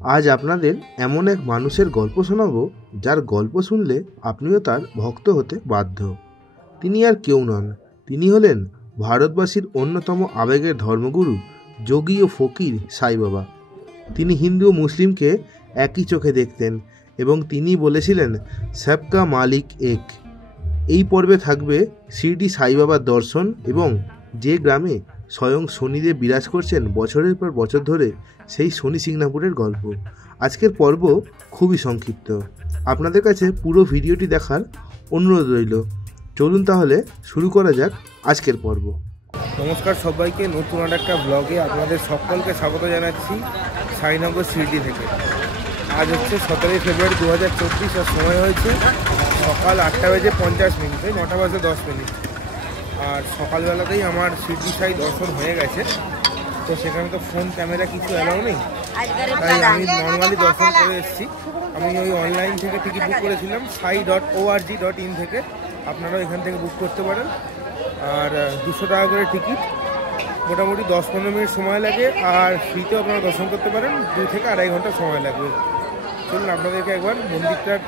আজ আপনাদের এমন এক মানুষের গল্প শোনাবো যার গল্প শুনলে আপনিও তার ভক্ত হতে বাধ্য। তিনি আর কেউ নন, তিনি হলেন ভারতবাসীর অন্যতম আবেগের ধর্মগুরু, যোগী ও ফকির সাই বাবা। তিনি হিন্দু ও মুসলিমকে একই চোখে দেখতেন এবং তিনি বলেছিলেন, সবকা মালিক এক। এই পর্বে থাকবে শিরডি সাই বাবার দর্শন এবং যে গ্রামে স্বয়ং শনিদেব বিরাজ করছেন বছরের পর বছর ধরে, সেই শনি সিংনাপুরের গল্প। আজকের পর্ব খুবই সংক্ষিপ্ত, আপনাদের কাছে পুরো ভিডিওটি দেখার অনুরোধ রইল। চলুন তাহলে শুরু করা যাক আজকের পর্ব। নমস্কার সবাইকে, নতুন আর একটা ব্লগে আপনাদের সকলকে স্বাগত জানাচ্ছি সাইনগর শিরডি থেকে। আজ হচ্ছে 17 ফেব্রুয়ারি 2024 আর সময় হয়েছে সকাল 8:50, 9টা বাজে 10 মিনিট। আর সকালবেলাতেই আমার শিরডি সাই দর্শন হয়ে গেছে, তো সেখানে তো ফোন ক্যামেরা কিছু অ্যালাউ নেই, তাই আমি নর্মালি দর্শন করে এসেছি। আমি ওই অনলাইন থেকে টিকিট বুক করেছিলাম sai.org.in থেকে, আপনারাও এখান থেকে বুক করতে পারেন। আর 200 টাকা করে টিকিট, মোটামুটি 10-15 মিনিট সময় লাগে। আর ফ্রিতেও আপনারা দর্শন করতে পারেন, 2 থেকে 2.5 ঘন্টা সময় লাগবে। চলুন আপনাদেরকে একবার মন্দিরটার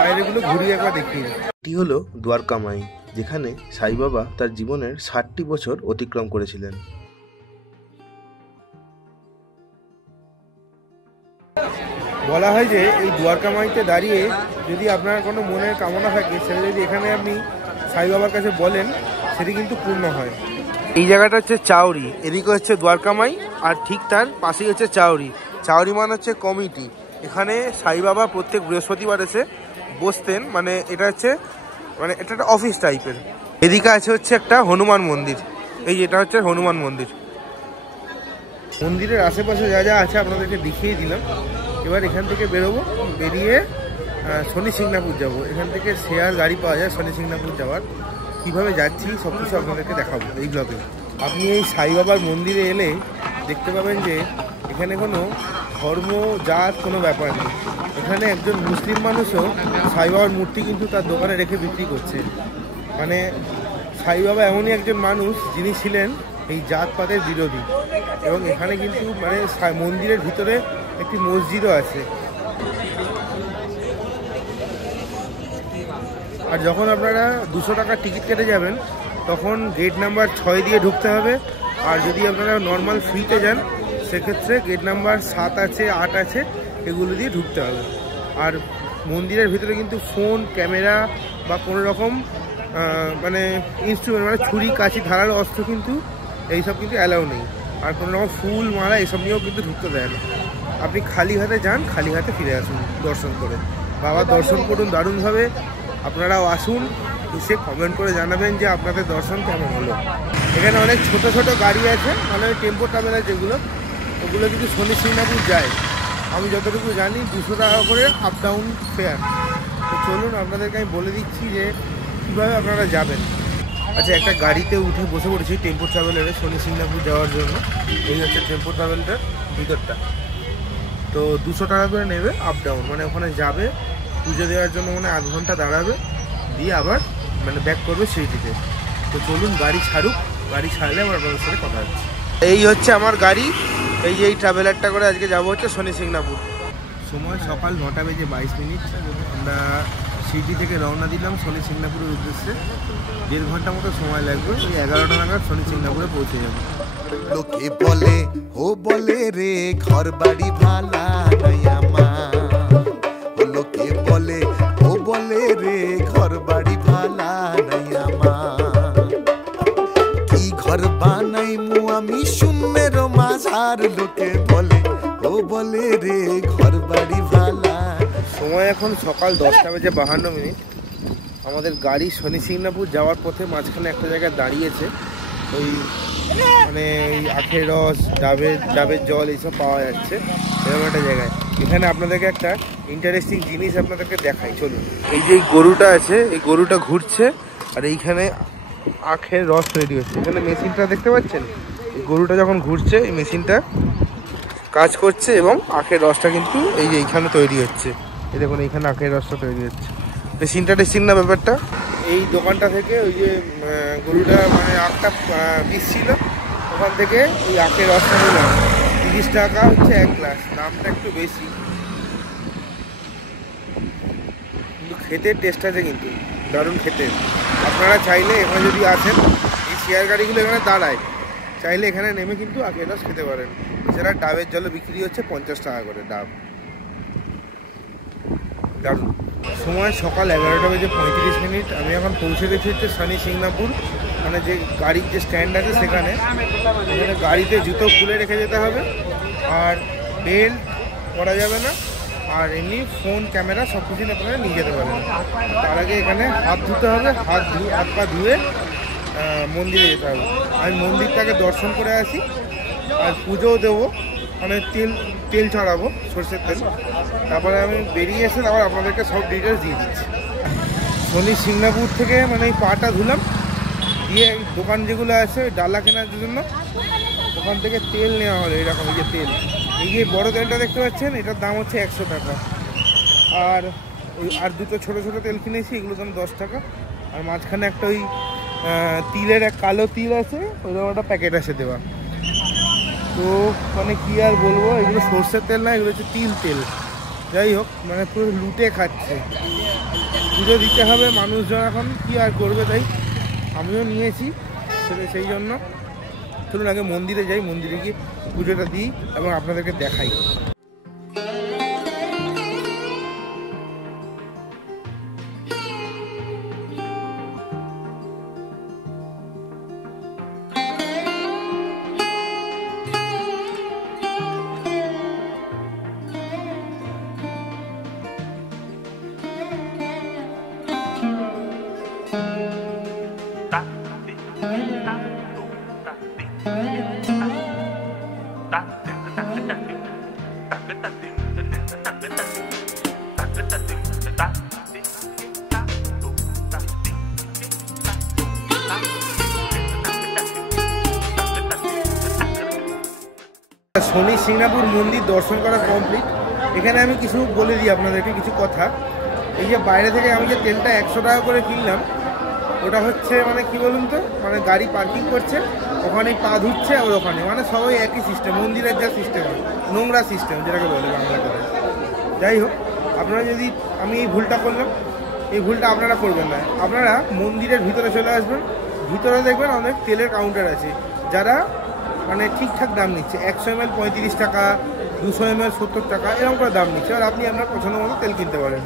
বাইরেগুলো ঘুরিয়ে একবার দেখিয়ে। এটি হলো দ্বারকামাই, যেখানে সাই বাবা তার জীবনের 60টি বছর অতিক্রম করেছিলেন। বলা হয় যে এই দ্বারকামাইতে দাঁড়িয়ে যদি আপনার কোনো মনের কামনা থাকে, সেটা যদি এখানে আপনি সাই বাবার কাছে বলেন, সেটি কিন্তু পূর্ণ হয়। এই জায়গাটা হচ্ছে চাউরি, এদিকে হচ্ছে দ্বারকামাই, আর ঠিক তার পাশেই হচ্ছে চাউরি। চাউরি মানে হচ্ছে কমিটি। এখানে সাই বাবা প্রত্যেক বৃহস্পতিবার এসে বসতেন, এটা হচ্ছে এটা একটা অফিস টাইপের। এদিকে আছে হচ্ছে একটা হনুমান মন্দির, এই যেটা হচ্ছে হনুমান মন্দির। মন্দিরের আশেপাশে যা যা আছে আপনাদেরকে দেখিয়ে দিলাম। এবার এখান থেকে বেরোবো, বেরিয়ে শনি সিংনাপুর যাবো। এখান থেকে শেয়ার গাড়ি পাওয়া যায় শনি সিংনাপুর যাওয়ার। কীভাবে যাচ্ছি সব কিছু আপনাদেরকে দেখাবো এই ব্লগে। আপনি এই সাই বাবার মন্দিরে এলে দেখতে পাবেন যে এখানে কোনো ধর্ম জাত কোনো ব্যাপার নেই। এখানে একজন মুসলিম মানুষও সাই বাবার মূর্তি কিন্তু তার দোকানে রেখে বিক্রি করছে। সাই বাবা এমনই একজন মানুষ যিনি ছিলেন এই জাতপাতের বিরোধী। এবং এখানে কিন্তু মন্দিরের ভিতরে একটি মসজিদও আছে। আর যখন আপনারা 200 টাকার টিকিট কেটে যাবেন, তখন গেট নাম্বার 6 দিয়ে ঢুকতে হবে। আর যদি আপনারা নর্মাল ফ্রিতে যান, সেক্ষেত্রে গেট নাম্বার 7 আছে, 8 আছে, এগুলো দিয়ে ঢুকতে হবে। আর মন্দিরের ভিতরে কিন্তু ফোন ক্যামেরা বা কোনো রকম ইনস্ট্রুমেন্ট ছুরি কাঁচি ধারালো অস্ত্র কিন্তু এইসব কিন্তু অ্যালাউ নেই। আর কোনো রকম ফুল মালা এসব নিয়েও কিন্তু ঢুকতে দেয় না। আপনি খালি হাতে যান, খালি হাতে ফিরে আসুন দর্শন করে। বাবার দর্শন করুন দারুণভাবে। আপনারাও আসুন, এসে কমেন্ট করে জানাবেন যে আপনাদের দর্শন কেমন হলো। এখানে অনেক ছোট ছোট গাড়ি আছে, টেম্পো ট্রাভেলার যেগুলো, ওগুলো কিন্তু শনি সিংনাপুর যায়। আমি যতটুকু জানি 200 টাকা করে আপ ডাউন ফেয়ার। তো চলুন আপনাদেরকে আমি বলে দিচ্ছি যে কীভাবে আপনারা যাবেন। আচ্ছা, একটা গাড়িতে উঠে বসে পড়েছি টেম্পো ট্রাভেলারে শনি সিংনাপুর যাওয়ার জন্য। এই হচ্ছে টেম্পো ট্রাভেলটার ভিতরটা। তো 200 টাকা করে নেবে আপ ডাউন। ওখানে যাবে, পুজো দেওয়ার জন্য 8 ঘন্টা দাঁড়াবে, দিয়ে আবার ব্যাক করবে শিরডিতে। তো চলুন গাড়ি ছাড়ুক, গাড়ি ছাড়লে আমার আপনাদের সাথে কথা হচ্ছে। এই হচ্ছে আমার গাড়ি, এই যে এই ট্রাভেলারটা করে আজকে যাবো হচ্ছে শনি সিংনাপুর। সময় সকাল 9:22। আমরা শিরডি থেকে রওনা দিলাম শনি সিংনাপুরের উদ্দেশ্যে। 1.5 ঘন্টা মতো সময় লাগবে, ওই 11টা নাগাদ শনি সিংনাপুরে পৌঁছে যাবো। লোকে বলে ও বলে রে ঘর বাড়ি ভালা নাই আমার, লোকে বলে ও বলে রে ঘর বাড়ি ভালা নাই আমার, কি ঘর বানাই মু আমি শূন্যের মাঝার, লোকে বলে ও বলে রে ঘর বাড়ি ভালা। সময় এখন সকাল 10:52। আমাদের গাড়ি শনি সিংনাপুর যাওয়ার পথে মাঝখানে একটা জায়গায় দাঁড়িয়েছে। ওই আখের রস, ডাবের জল এইসব পাওয়া যাচ্ছে এরকম একটা জায়গায়। এখানে আপনাদেরকে একটা ইন্টারেস্টিং জিনিস আপনাদেরকে দেখাই, চলুন। এই যে গরুটা আছে, এই গরুটা ঘুরছে, আর এইখানে আখের রস তৈরি হচ্ছে। এখানে মেশিনটা দেখতে পাচ্ছেন, এই গরুটা যখন ঘুরছে এই মেশিনটা কাজ করছে এবং আখের রসটা কিন্তু এই যে এইখানে তৈরি হচ্ছে। এই দেখুন, এইখানে আখের রসটা তৈরি হচ্ছে। বেশ ইন্টারেস্টিং না ব্যাপারটা? এই দোকানটা থেকে ওই যে গরুটা আখটা পিসছিল, ওখান থেকে ওই আখের রসটা নিলাম, 30 টাকা হচ্ছে 1 গ্লাস, দামটা একটু বেশি, কিন্তু খেতে টেস্ট আছে, কিন্তু দারুণ খেতে। আপনারা চাইলে এখানে যদি আসেন, এই শেয়ার গাড়িগুলো এখানে দাঁড়ায়, চাইলে এখানে নেমে কিন্তু আখের রস খেতে পারেন। এছাড়া ডাবের জলও বিক্রি হচ্ছে 50 টাকা করে ডাব। দারুণ। সময় সকাল 11:35। আমি এখন পৌঁছে গেছি হচ্ছে শনি সিংনাপুর, মানে যে গাড়ির যে স্ট্যান্ড আছে সেখানে। এখানে গাড়িতে জুতো খুলে রেখে যেতে হবে, আর বেল্ট করা যাবে না, আর এমনি ফোন ক্যামেরা সব কিছু আপনারা নিয়ে যেতে পারেন। তার আগে এখানে হাত ধুতে হবে, হাত পা ধুয়ে মন্দিরে যেতে হবে। আমি মন্দিরটাকে দর্শন করে আসি, আর পুজোও দেবো, মানে তেল চড়াবো, সরষের তেল। তারপরে আমি বেরিয়ে এসে তারপর আপনাদেরকে সব ডিটেলস দিয়ে দিচ্ছি। শনি সিংনাপুর থেকে মানে এই পাটা ধুলাম, দিয়ে দোকান যেগুলো আছে ডালা কেনার জন্য ওখান থেকে তেল নেওয়া হলো। এরকম এই যে তেল, এই যে বড়ো তেলটা দেখতে পাচ্ছেন, এটার দাম হচ্ছে 100 টাকা। আর দুটো ছোটো ছোটো তেল কিনেছি, এগুলোর দাম 10 টাকা। আর মাঝখানে একটা ওই তিলের এক কালো তিল আছে, ওইরকম একটা প্যাকেট আছে দেওয়া। তো মানে কি আর বলবো, এগুলো সর্ষের তেল না, এগুলো হচ্ছে তিল তেল। যাই হোক, মানে পুরো লুটে খাচ্ছে। পুজো দিতে হবে, মানুষজন এখন কি আর করবে, তাই আমিও নিয়েছি সেই জন্য। চলুন আগে মন্দিরে যাই, মন্দিরে গিয়ে পুজোটা দিই এবং আপনাদেরকে দেখাই। শনি সিংনাপুর মন্দির দর্শন করা কমপ্লিট। এখানে আমি কিছু বলে দিই আপনাদেরকে কিছু কথা। এই যে বাইরে থেকে আমি যে তেলটা 100 টাকা করে কিনলাম, ওটা হচ্ছে মানে কি বলুন তো, মানে গাড়ি পার্কিং করছে, ওখানেই পা ধুচ্ছে, আর ওখানে মানে সবাই একই সিস্টেম, মন্দিরের যা সিস্টেম হয়, নোংরা সিস্টেম যেটাকে বলে বাংলা কথা। যাই হোক, আপনারা যদি, আমি এই ভুলটা করলাম, এই ভুলটা আপনারা করবেন না। আপনারা মন্দিরের ভিতরে চলে আসবেন, ভিতরে দেখবেন অনেক তেলের কাউন্টার আছে, যারা মানে ঠিকঠাক দাম নিচ্ছে। 100 ml 35 টাকা, 200 ml 70 টাকা, এরকম করে দাম নিচ্ছে, আর আপনি আপনার পছন্দ মতো তেল কিনতে পারেন।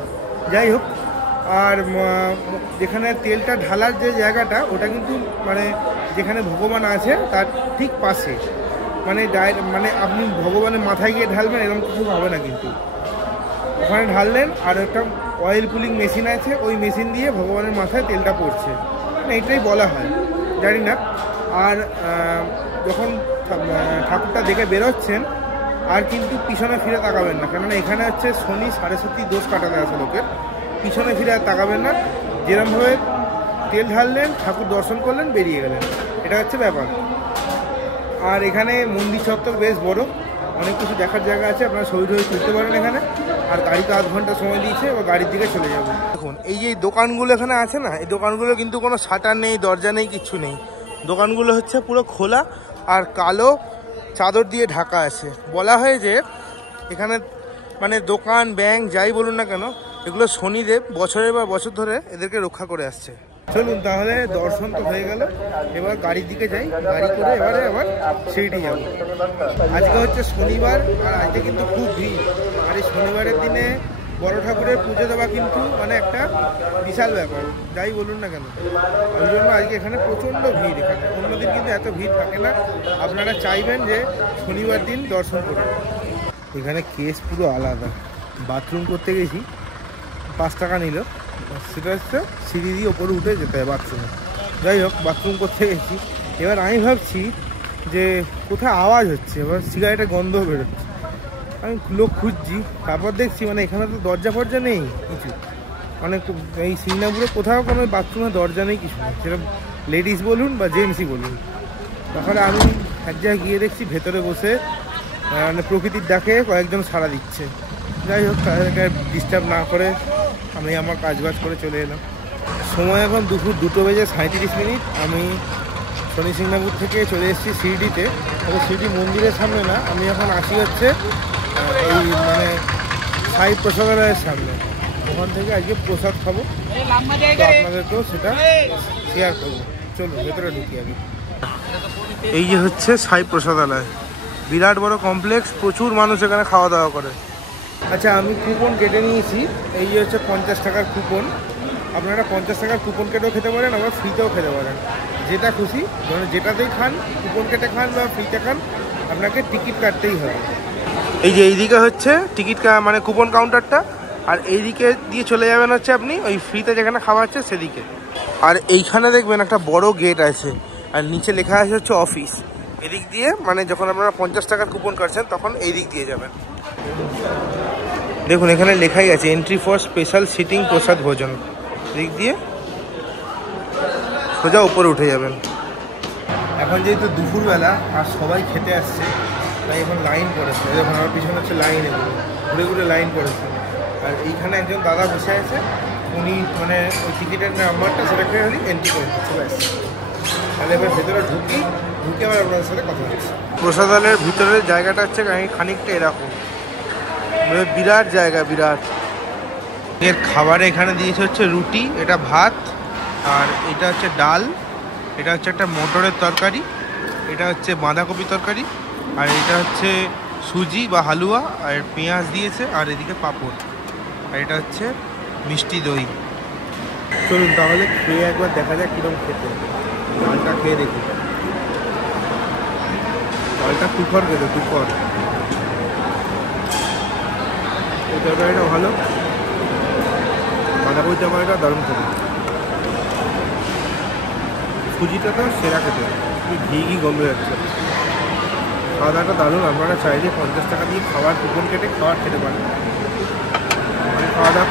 যাই হোক, আর যেখানে তেলটা ঢালার যে জায়গাটা, ওটা কিন্তু মানে যেখানে ভগবান আছে তার ঠিক পাশে, মানে মানে আপনি ভগবানের মাথায় গিয়ে ঢালবেন এরকম কিছু হবে না, কিন্তু ওখানে ঢাললেন, আর একটা অয়েল পুলিং মেশিন আছে, ওই মেশিন দিয়ে ভগবানের মাথায় তেলটা পড়ছে, মানে এটাই বলা হয়, জানি না। আর যখন ঠাকুরটা দেখে বেরোচ্ছেন, আর কিন্তু পিছনে ফিরে তাকাবেন না, কেননা এখানে হচ্ছে শনি 7.5 দোষ কাটাতে আসে লোকের। পিছনে ফিরে আর তাকাবেন না, যেরকমভাবে তেল ঢাললেন, ঠাকুর দর্শন করলেন, বেরিয়ে গেলেন, এটা হচ্ছে ব্যাপার। আর এখানে মন্দির চত্বর বেশ বড়, অনেক কিছু দেখার জায়গা আছে, আপনারা ছবি তুলতে পারেন এখানে। আর গাড়িতে 8 ঘন্টা সময় দিয়েছে, এবার গাড়ির দিকে চলে যাবো। দেখুন এই যে দোকানগুলো এখানে আছে না, এই দোকানগুলো কিন্তু কোনো শাটার নেই, দরজা নেই, কিচ্ছু নেই। দোকানগুলো হচ্ছে পুরো খোলা, আর কালো চাদর দিয়ে ঢাকা আছে। বলা হয় যে এখানে মানে দোকান, ব্যাংক যাই বলুন না কেন, এগুলো শনিদেব বছরের পর বছর ধরে এদেরকে রক্ষা করে আসছে। চলুন তাহলে, দর্শন তো হয়ে গেল, এবার গাড়ির দিকে যাই, গাড়ি করে এবারে আবার সেইটি যাব। আজকে হচ্ছে শনিবার, আর আজকে কিন্তু খুব ভিড়। আর এই শনিবারের দিনে বড় ঠাকুরের পুজো দেওয়া কিন্তু মানে একটা বিশাল ব্যাপার, যাই বলুন না কেন। ওই জন্য আজকে এখানে প্রচণ্ড ভিড়। এখানে অন্যদিন কিন্তু এত ভিড় থাকে না, আপনারা চাইবেন যে শনিবার দিন দর্শন করুন। এখানে কেস পুরো আলাদা। বাথরুম করতে গেছি, 5 টাকা নিল, সেটা হচ্ছে সিঁড়ি দিয়ে ওপরে উঠে যেতে হয় বাথরুমে। যাই হোক, বাথরুম করতে গেছি, এবার আমি ভাবছি যে কোথায় আওয়াজ হচ্ছে, এবার সিগারেটের গন্ধ বেরোচ্ছে, আমি লোক খুঁজছি, তারপর দেখছি মানে এখানে তো দরজা ফরজা নেই কিছু, মানে এই সিংনাপুরে কোথাও কোনো বাথরুমের দরজা নেই, কিছু নেই, সেটা লেডিস বলুন বা জেন্টসই বলুন। তাহলে আমি এক জায়গায় গিয়ে দেখছি ভেতরে বসে মানে প্রকৃতির ডাকে কয়েকজন সাড়া দিচ্ছে। যাই হোক, তাদেরকে ডিস্টার্ব না করে আমি আমার কাজবাজ করে চলে এলাম। সময় এখন দুপুর 2:37। আমি শনি সিংনাপুর থেকে চলে এসেছি শিরডিতে। তবে শিরডি মন্দিরের সামনে না, আমি এখন আসি হচ্ছে এই মানে সাই প্রসাদালয়ের সামনে। ওখান থেকে আজকে প্রসাদ খাবো, তো আপনাদেরকেও সেটা শেয়ার করবো। চলুন ভেতরে ঢুকি আমি। এই যে হচ্ছে সাই প্রসাদালয়, বিরাট বড় কমপ্লেক্স, প্রচুর মানুষ এখানে খাওয়া দাওয়া করে। আচ্ছা, আমি কুপন কেটে নিয়েছি। এই যে হচ্ছে 50 টাকার কুপন। আপনারা 50 টাকার কুপন কেটেও খেতে পারেন, আবার ফ্রিতেও খেতে পারেন, যেটা খুশি। মানে যেটাতেই খান, কুপন কেটে খান বা ফ্রিতে খান, আপনাকে টিকিট কাটতেই হবে। এই যে এইদিকে হচ্ছে টিকিট মানে কুপন কাউন্টারটা, আর এইদিকে দিয়ে চলে যাবেন হচ্ছে আপনি ওই ফ্রিতে যেখানে খাওয়া হচ্ছে সেদিকে। আর এইখানে দেখবেন একটা বড় গেট আছে, আর নিচে লেখা আছে হচ্ছে অফিস। এদিক দিয়ে মানে যখন আপনারা 50 টাকার কুপন কাটছেন তখন এই দিক দিয়ে যাবেন। দেখুন এখানে লেখাই আছে এন্ট্রি ফর স্পেশাল সিটিং প্রসাদ ভোজন। এদিক দিয়ে সোজা উপরে উঠে যাবেন। এখন যেহেতু দুপুরবেলা আর সবাই খেতে আসছে, তাই এখন লাইন পড়েছে। দেখুন আমার পিছনে হচ্ছে লাইন, এগুলো ঘুরে ঘুরে লাইন পড়েছে। আর এইখানে একজন দাদা বসে আছে, উনি মানে ওই টিকিটের নাম্বারটা সেটাকে খালি এন্ট্রি করে দিচ্ছে, ব্যাস। তাহলে এবার ভেতরে ঢুকে আবার আপনাদের সাথে কথা হচ্ছে। প্রসাদালয়ের ভিতরের জায়গাটা হচ্ছে খানিকটা এরকম, বিরাট জায়গা, বিরাট। এর খাবারে এখানে দিয়েছে হচ্ছে রুটি, এটা ভাত, আর এটা হচ্ছে ডাল, এটা হচ্ছে একটা মটরের তরকারি, এটা হচ্ছে বাঁধাকপি তরকারি, আর এটা হচ্ছে সুজি বা হালুয়া, আর পেঁয়াজ দিয়েছে, আর এদিকে পাঁপড়, আর এটা হচ্ছে মিষ্টি দই। চলুন তাহলে খেয়ে একবার দেখা যাক কীরকম খেতে। ডালটা খেয়ে দেখি, ডালটা টুকর খেতে, টুকর। এই তরকারিটা ভালো, বাঁধাকপি তরকারিটা দারুণ খেতে, সুজিটা তো সেরা খেতে, ঘি গন্ধ যাচ্ছে। খাওয়া দাওয়াটা দারুণ। আপনারা চাইলে 50 টাকা দিয়ে খাবার কুপন কেটে খাবার খেতে পারেন। আমি খাওয়া দাওয়া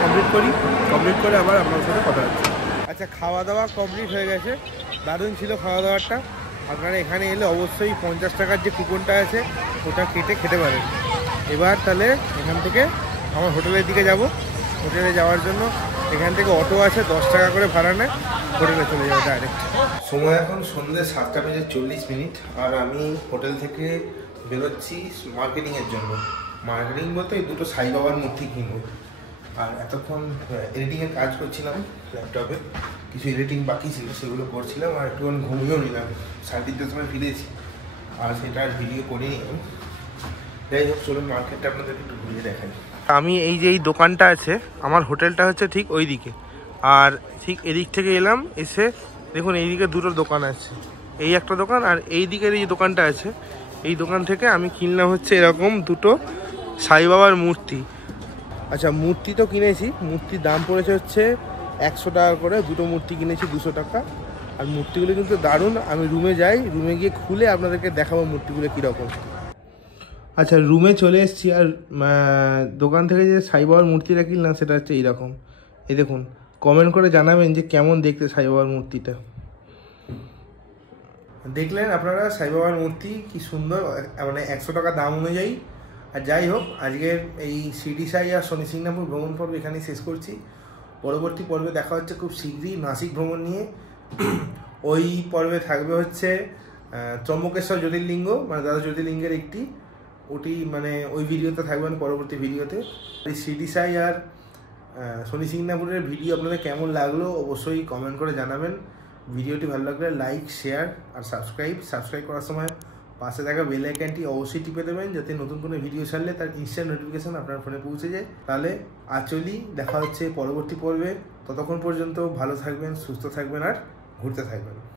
কমপ্লিট করে আবার আপনার সাথে কথা হচ্ছে। আচ্ছা, খাওয়া দাওয়া কমপ্লিট হয়ে গেছে, দারুণ ছিল খাওয়া দাওয়াটা। আপনারা এখানে এলে অবশ্যই 50 টাকার যে কুপনটা আছে ওটা কেটে খেতে পারেন। এবার তাহলে এখান থেকে আমার হোটেলের দিকে যাব। হোটেলে যাওয়ার জন্য এখান থেকে অটো আছে, 10 টাকা করে ভাড়া নেয়, হোটেলে চলে যাবে ডাইরেক্ট। সময় এখন সন্ধ্যে 7:40, আর আমি হোটেল থেকে বেরোচ্ছি মার্কেটিংয়ের জন্য। মার্কেটিং বলতে এই দুটো সাই বাবার মূর্তি কিনবো। আর এতক্ষণ এডিটিংয়ের কাজ করছিলাম ল্যাপটপে, কিছু এডিটিং বাকি ছিল সেগুলো করছিলাম, আর একটুখানি ঘুমিয়েও নিলাম। 3:30টার সময় ফিরেছি, আর সেটা আর ভিডিও করিনি। যাই হোক, চলুন মার্কেটটা আপনাদের একটু ঘুরিয়ে দেখাই। আমি এই যে এই দোকানটা আছে, আমার হোটেলটা হচ্ছে ঠিক ওই দিকে, আর ঠিক এদিক থেকে এলাম। এসে দেখুন এইদিকে দুটো দোকান আছে, এই একটা দোকান আর এই দিকের এই দোকানটা আছে। এই দোকান থেকে আমি কিনলাম হচ্ছে এরকম দুটো সাই বাবার মূর্তি। আচ্ছা, মূর্তি তো কিনেছি, মূর্তির দাম পড়েছে হচ্ছে 100 টাকা করে। দুটো মূর্তি কিনেছি 200 টাকা। আর মূর্তিগুলো কিন্তু দারুণ। আমি রুমে যাই, রুমে গিয়ে খুলে আপনাদেরকে দেখাবো মূর্তিগুলো কীরকম। আচ্ছা, রুমে চলে এসেছি, আর দোকান থেকে যে সাই বাবার মূর্তিটা কিনলাম সেটা হচ্ছে এইরকম। এই দেখুন, কমেন্ট করে জানাবেন যে কেমন দেখতে সাই বাবার মূর্তিটা। দেখলেন আপনারা সাই বাবার মূর্তি কি সুন্দর, মানে 100 টাকা দাম অনুযায়ী। আর যাই হোক, আজকের এই শিরডি সাই আর শনি সিংনাপুর ভ্রমণ পর্ব এখানেই শেষ করছি। পরবর্তী পর্বে দেখা হচ্ছে খুব শীঘ্রই নাসিক ভ্রমণ নিয়ে। ওই পর্বে থাকবে হচ্ছে ত্রম্বকেশ্বর জ্যোতির্লিঙ্গ, মানে দ্বাদশ জ্যোতির্লিঙ্গের একটি, ওটি মানে ওই ভিডিওতে থাকবেন পরবর্তী ভিডিওতে। এই শিরডি সাই আর শনি সিংনাপুরের ভিডিও আপনাদের কেমন লাগলো অবশ্যই কমেন্ট করে জানাবেন। ভিডিওটি ভালো লাগলে লাইক, শেয়ার আর সাবস্ক্রাইব করার সময় পাশে থাকা বেল আইকনটি অবশ্যই টিপে দেবেন, যাতে নতুন কোনো ভিডিও ছাড়লে তার ইনস্ট্যান্ট নোটিফিকেশন আপনার ফোনে পৌঁছে যায়। তাহলে আচলি দেখা হচ্ছে পরবর্তী পর্বে। ততক্ষণ পর্যন্ত ভালো থাকবেন, সুস্থ থাকবেন আর ঘুরতে থাকবেন।